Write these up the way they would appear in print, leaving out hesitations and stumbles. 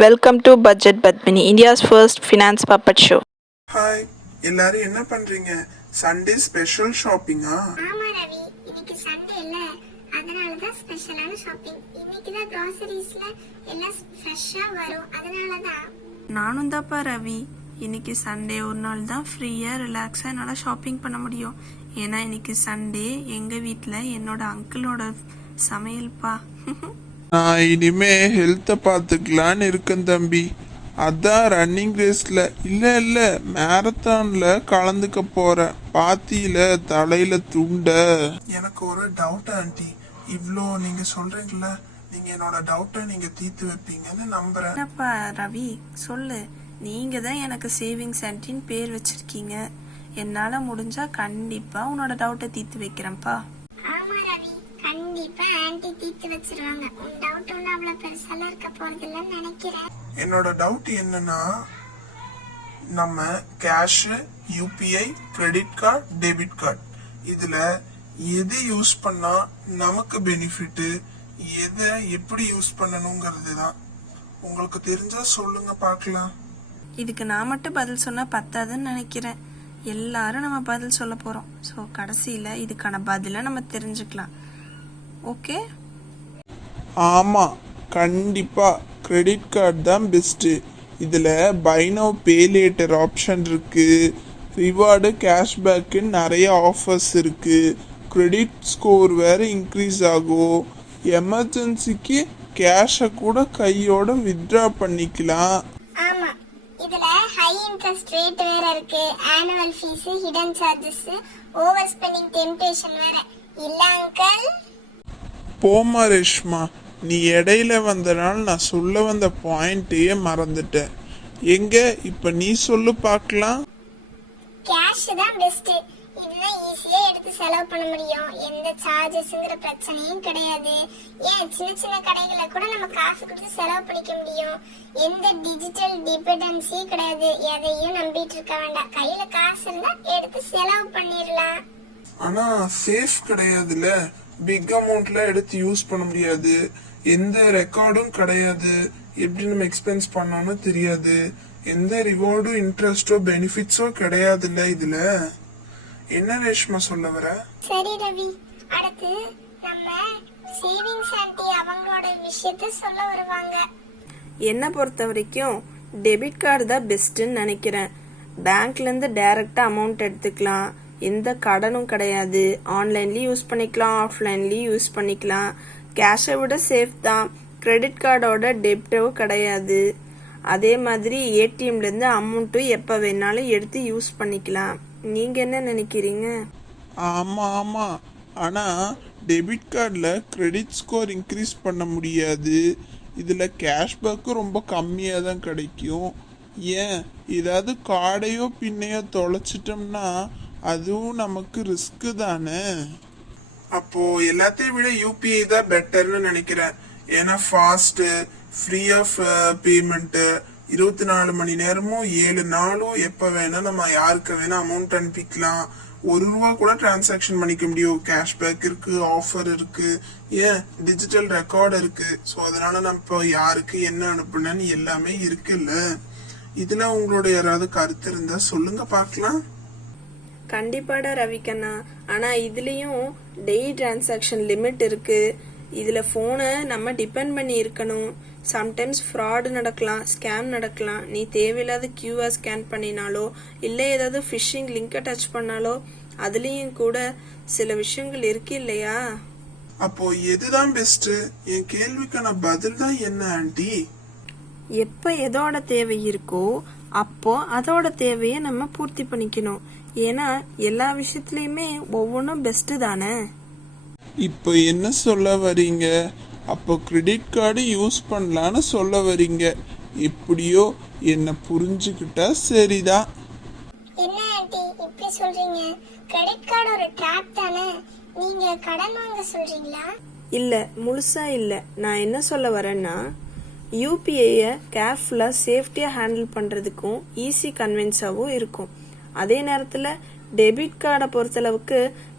Welcome to Budget Badmini, India's first finance puppet show. Hi, எல்லாரும் என்ன பண்றீங்க? Sunday special ஷாப்பிங்கா? ஆமா ரவி, இன்னைக்கு சண்டே இல்ல, அதனால தான் ஸ்பெஷலான ஷாப்பிங். இன்னைக்கு தான் groceries-ல எல்லாம் ஃப்ரெஷ்ஷா வரும், அதனால தான். நானும் தான்ப்பா ரவி, இன்னைக்கு சண்டே ஒரு நாள் தான் ஃப்ரீயாக ரிலாக்ஸாக என்னால் ஷாப்பிங் பண்ண முடியும். ஏன்னா இன்னைக்கு சண்டே எங்கள் வீட்டில் என்னோட அங்கிளோட சமையல்ப்பா. நான் இனிமே ஹெல்த்தை பார்த்துக்கலான்னு இருக்கேன் தம்பி. அதான் ரன்னிங் ரேஸ்ல இல்ல மேரத்தான்ல கலந்துக்க போறேன். பாத்தியில தலையில துண்ட. எனக்கு ஒரு டவுட் ஆண்டி, இவ்ளோ நீங்க சொல்றீங்கல்ல, நீங்க என்னோட டவுட்டை நீங்க தீர்த்து வைப்பீங்கன்னு நம்புறேன். என்னப்பா ரவி சொல்லு, நீங்க தான் எனக்கு சேவிங்ஸ் ஆன்ட்டின்னு பேர் வச்சிருக்கீங்க. என்னால முடிஞ்சா கண்டிப்பா உன்னோட டவுட்டை தீர்த்து வைக்கிறேன்ப்பா. ஆமா ரவி, கண்டிப்பா ஆன்ட்டி தீர்த்து வச்சிருவாங்க. உன் டவுட் ஒன்றும் அவ்வளவு பெருசாலாம் இருக்க போறது இல்லைன்னு நினைக்கிறேன். என்னோட டவுட் என்னன்னா, நம்ம cash, UPI, credit card, debit card இதுல எது யூஸ் பண்ணா நமக்கு பெனிஃபிட், எதை எப்படி யூஸ் பண்ணணுங்கிறது தான். உங்களுக்கு தெரிஞ்சா சொல்லுங்க பார்க்கலாம். இதுக்கு நான் மட்டும் பதில் சொன்னா பத்தாதுன்னு நினைக்கிறேன். எல்லாரும் நம்ம பதில் சொல்ல போறோம். ஸோ கடைசியில இதுக்கான பதிலை நம்ம தெரிஞ்சுக்கலாம். ஓகே? ஆமா, கண்டிப்பா கிரெடிட் கார்டு தான் பெஸ்ட். இதுல buy now pay later option இருக்கு, ரிவார்டு, கேஷ்பேக்கு நிறைய ஆஃபர்ஸ் இருக்கு, கிரெடிட் ஸ்கோர் வேற இன்க்ரீஸ் ஆகும், எமர்ஜென்சிக்கு கேஷை கூட கையோட வித்ட்ரா பண்ணிக்கலாம். ஆமா, இதுல ஹை இன்ட்ரெஸ்ட் ரேட் வேற இருக்கு, annual fees, hidden charges, over spending temptation வேற இல்ல அங்கிள்? போமா ரேஷ்மா, நீ இடையில வந்தனால நான் சொல்ல வந்த பாயிண்டையே மறந்துட்டேன். எங்க இப்ப நீ சொல்லு பார்க்கலாம். கேஷ் தான் பெஸ்ட். இதுதான் ஈஸியா எடுத்து செலவு பண்ண முடியும், எந்த சார்ஜஸ்ங்கிற பிரச்சனையும் கிடையாது. ஏன் சின்ன சின்ன கடைகளை கூட நம்ம காசு கொடுத்து செலவு பண்ணிக்க முடியும். எந்த டிஜிட்டல் டிபெண்டன்சியும் கிடையாது, எதையும் நம்பிட்டு இருக்க வேண்டாம். கையில காசு இருந்தா எடுத்து செலவு பண்ணிடலாம். ஆனா சேஃப் கிடையாதுல, பிக் அமௌண்ட்ல எடுத்து யூஸ் பண்ண முடியாது, எந்த ரெக்கார்டும் கிடையாது, எப்படி நம்ம எக்ஸ்பென்ஸ் பண்ணோம்னு தெரியாது, எந்த ரிவார்டும் இன்ட்ரெஸ்டோ பெனிஃபிட்ஸோ கிடையாதுல்ல இதுல. என்ன ரேஷ்மா சொல்ல வர? சரி ரவி, அடுத்து நம்ம சேவிங்ஸ் ஆன்ட்டி அவங்களோட விஷயத்த சொல்ல வருவாங்க. என்னை பொறுத்த வரைக்கும் டெபிட் கார்டு தான் பெஸ்ட்டுன்னு நினைக்கிறேன். பேங்க்லேருந்து டைரெக்டாக அமௌண்ட் எடுத்துக்கலாம், எந்த கடனும் கிடையாது, ஆன்லைன்லேயும் யூஸ் பண்ணிக்கலாம், ஆஃப்லைன்லேயும் யூஸ் பண்ணிக்கலாம். கேஷை விட சேஃப் தான். கிரெடிட் கார்டோட டெப்டோ கிடையாது. அதே மாதிரி ஏடிஎம்லேருந்து அமௌண்ட்டும் எப்போ வேணாலும் எடுத்து யூஸ் பண்ணிக்கலாம். நீங்கள் என்ன நினைக்கிறீங்க? ஆமா ஆமா, ஆனா டெபிட் கார்டில் கிரெடிட் ஸ்கோர் இன்க்ரீஸ் பண்ண முடியாது. இதுல கேஷ்பேக்கும் ரொம்ப கம்மியாக தான் கிடைக்கும். ஏன் ஏதாவது கார்டையோ பின்னையோ தொலைச்சிட்டோம்னா அதுவும் நமக்கு ரிஸ்க் தானே. அப்போ எல்லாத்தையும் விட யூபிஐ தான் பெட்டர்னு நினைக்கிறேன். ஏன்னா ஃபாஸ்ட், ஃப்ரீ ஆஃப் பேமெண்ட், 24 மணி நேரமும் 7 நாளும் எப்ப வேணா நம்ம யாருக்கு வேணா அமௌண்ட் அனுப்பிக்கலாம். ₹1 கூட டிரான்சாக்ஷன் பண்ணிக்க முடியும். கேஷ்பேக் இருக்கு, ஆஃபர் இருக்கு, ஏன் டிஜிட்டல் ரெக்கார்டு இருக்கு. ஸோ அதனால நம்ம இப்போ யாருக்கு என்ன அனுப்புனேன்னு எல்லாமே இருக்குல்ல. இதுல உங்களோட யாராவது கருத்து இருந்தா சொல்லுங்க பார்க்கலாம். கண்டிப்பாடா ரவிக்கண்ணா, ஆனால் இதுலேயும் டெய்லி டிரான்சாக்ஷன் லிமிட் இருக்குது. இதில் ஃபோனை நம்ம டிபெண்ட் பண்ணி இருக்கணும். சம்டைம்ஸ் ஃப்ராடு நடக்கலாம், ஸ்கேம் நடக்கலாம். நீ தேவையில்லாத கியூஆர் ஸ்கேன் பண்ணினாலோ இல்லை ஏதாவது ஃபிஷிங் லிங்கை டச் பண்ணாலோ அதுலேயும் கூட சில விஷயங்கள் இருக்கு இல்லையா? அப்போ எதுதான் பெஸ்ட்? என் கேள்விக்கான பதில் தான் என்ன ஆண்டி? எப்போ எதோட தேவை இருக்கோ அப்போ அதோட தேவையை நம்ம பூர்த்தி பண்ணிக்கணும். ஏன்னா எல்லா விஷயத்துலயுமே ஒவ்வொன்றும் பெஸ்ட் தானே. இப்போ என்ன சொல்ல வரீங்க? அப்போ கிரெடிட் கார்டு யூஸ் பண்ணலான்னு சொல்ல வரீங்க. எப்படியோ என்ன புரிஞ்சுக்கிட்டா சரிதான். என்ன ஆன்ட்டி இப்படி சொல்றீங்க? கிரெடிட் கார்டு ஒரு ட்ராப் தானே, நீங்க கடன் வாங்க சொல்றீங்களா? இல்லை, முழுசா இல்லை. நான் என்ன சொல்ல வரேன்னா, யூபிஐயை கேர்ஃபுல்லாக சேஃப்டியாக ஹேண்டில் பண்ணுறதுக்கும் ஈஸி கன்வென்ஸாகவும் இருக்கும். அதே நேரத்தில் டெபிட் கார்டை பொறுத்தளவுக்கு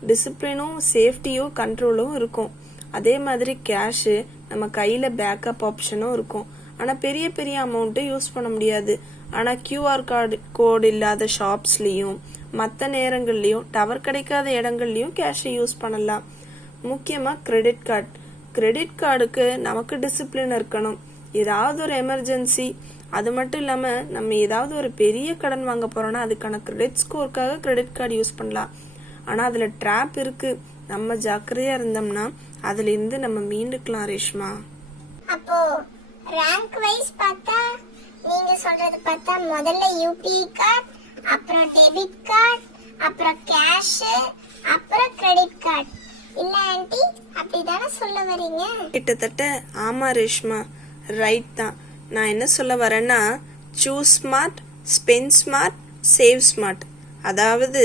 டிசிப்ளினும் சேஃப்டியும் கண்ட்ரோலும் இருக்கும். அதே மாதிரி கேஷு நம்ம கையில் பேக்கப் ஆப்ஷனும் இருக்கும். ஆனால் பெரிய பெரிய அமௌண்ட்டு யூஸ் பண்ண முடியாது. ஆனால் கியூஆர் கோடு இல்லாத ஷாப்ஸ்லேயும் மற்ற நேரங்கள்லேயும் டவர் கிடைக்காத இடங்கள்லையும் கேஷை யூஸ் பண்ணலாம். முக்கியமாக கிரெடிட் கார்டுக்கு நமக்கு டிசிப்ளின் இருக்கணும். ஏதாவது ஒரு எமர்ஜென்சி, அது மட்டும் இல்லாமல் நம்ம ஏதாவது ஒரு பெரிய கடன் வாங்க போகிறோன்னா அதுக்கான கிரெடிட் ஸ்கோருக்காக கிரெடிட் கார்டு யூஸ் பண்ணலாம். ஆனால் அதில் ட்ராப் இருக்குது. நம்ம ஜாக்கிரதையாக இருந்தோம்னா அதுலேருந்து நம்ம மீண்டுக்கலாம் ரேஷ்மா. அப்போ ரேங்க் வைஸ் பார்த்தா நீங்க சொல்றது பார்த்தா முதல்ல யூபிஐ கார்டு, அப்புறம் டெபிட் கார்டு, அப்புறம் கேஷ், அப்புறம் கிரெடிட் கார்டு. இல்ல ஆன்ட்டி, அப்படிதானே சொல்ல வரீங்க? கிட்டத்தட்ட ஆமா ரேஷ்மா, ரைட் தான். நான் என்ன சொல்ல வரேன்னா, choose smart, spend smart, save smart. அதாவது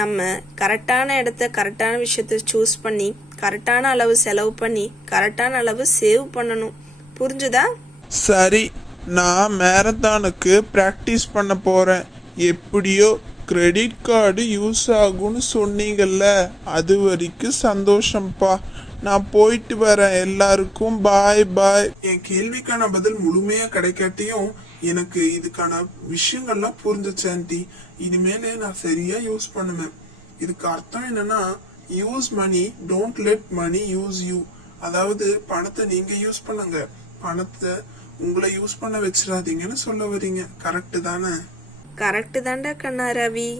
நம்ம கரெக்டான இடத்த கரெக்டான விஷயத்த சூஸ் பண்ணி கரெக்டான அளவு செலவு பண்ணி கரெக்டான அளவு சேவ் பண்ணணும். புரிஞ்சுதா? சரி, நான் மேரத்தானுக்கு ப்ராக்டிஸ் பண்ண போகிறேன். எப்படியோ கிரெடிட் கார்டு யூஸ் ஆகும்னு சொன்னீங்கல்ல, அது வரைக்கும் சந்தோஷம்ப்பா. நான் போயிட்டு வரேன். எல்லாருக்கும் பாய் பாய். என் கேள்விக்கான பதில் முழுமையாக கிடைக்காட்டியும் எனக்கு இதுக்கான விஷயங்கள்லாம் புரிஞ்சிச்சு ஆண்டி. இனிமேல் நான் சரியா யூஸ் பண்ணுவேன். இதுக்கு அர்த்தம் என்னன்னா, use money, don't let money use you. அதாவது பணத்தை நீங்க யூஸ் பண்ணுங்க, பணத்தை உங்களை யூஸ் பண்ண வச்சிடாதீங்கன்னு சொல்ல வரீங்க. கரெக்டு தானே? கரெக்டு தாண்டா கண்ணா ரவி.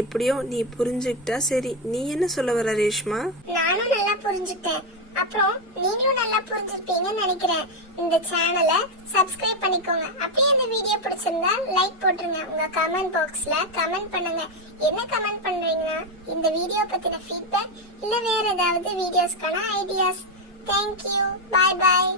எப்படியோ நீ புரிஞ்சுக்கிட்டா சரி. நீ என்ன சொல்ல வர ரேஷ்மா? நானும் நல்லா புரிஞ்சுட்டேன். அப்புறம் நீங்களும் நல்லா புரிஞ்சிருப்பீங்கன்னு நினைக்கிறேன். இந்த சேனலை சப்ஸ்கிரைப் பண்ணிக்கோங்க. அப்படியே இந்த வீடியோ பிடிச்சிருந்தா லைக் போட்டுருங்க. உங்க கமெண்ட் பாக்ஸ்ல கமெண்ட் பண்ணுங்க. என்ன கமெண்ட் பண்றீங்கன்னா, இந்த வீடியோ பத்தின ஃபீட்பேக் இல்ல வேற ஏதாவது வீடியோஸ்க்கான ஐடியாஸ். தேங்க்யூ. பாய் பாய்.